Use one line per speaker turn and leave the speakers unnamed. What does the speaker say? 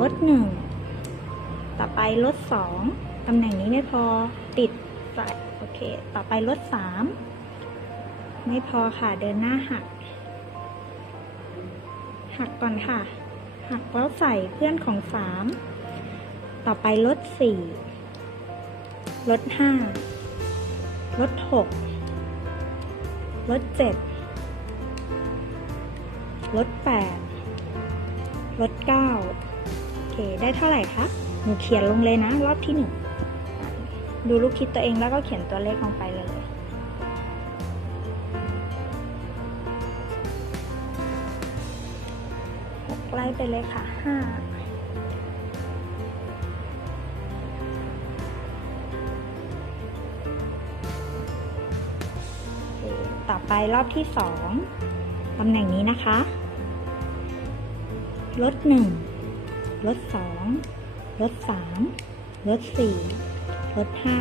ลดหนึ่งต่อไปลดสองตำแหน่งนี้ไม่พอติดใส่โอเค ต่อไปลดสามไม่พอค่ะเดินหน้าหัก หักก่อนค่ะ หักแล้วใส่เพื่อนของสามต่อไปลดสี่ลดห้าลดหกลดเจ็ดลดแปดลดเก้า เค ได้เท่าไหร่คะ หนูเขียนลงเลยนะ รอบที่หนึ่ง ดูลูกคิดตัวเองแล้วก็เขียนตัวเลขลงไปเลยหกไล่ไปเลยค่ะห้าต่อไปรอบที่สองตำแหน่งนี้นะคะ ลดหนึ่ง ลดสองลดสามลดสี่ลดห้า